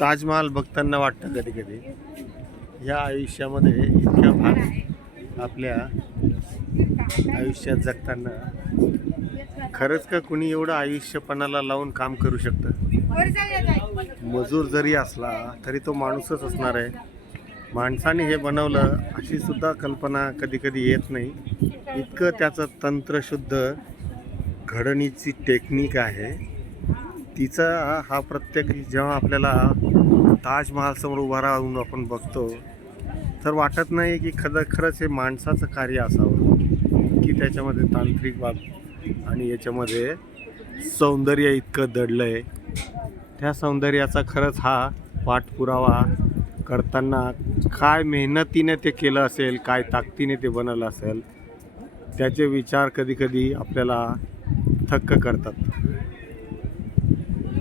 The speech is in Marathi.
ताजमहाल बघताना वाटतं कधी कधी या आयुष्यामध्ये इतक्या भाग आपल्या आयुष्यात जगताना खरंच का कुणी एवढं आयुष्यपणाला लावून काम करू शकतं? मजूर जरी असला तरी तो माणूसच असणार आहे. माणसाने हे बनवलं अशी सुद्धा कल्पना कधी कधी येत नाही. इतकं त्याचं तंत्रशुद्ध घडणीची टेक्निक आहे. तिचा हा प्रत्येक जेव्हा आपल्याला ताजमहाल समोर उभा राहून आपण बघतो तर वाटत नाही की खरंच हे माणसाचं कार्य असावं की त्याच्यामध्ये तांत्रिक बाब आणि याच्यामध्ये सौंदर्य इतकं दडलं आहे. त्या सौंदर्याचा खरंच हा पाठपुरावा करताना काय मेहनतीने ते केलं असेल, काय ताकदीने ते बनवलं असेल, त्याचे विचार कधी कधी आपल्याला थक्क करतात.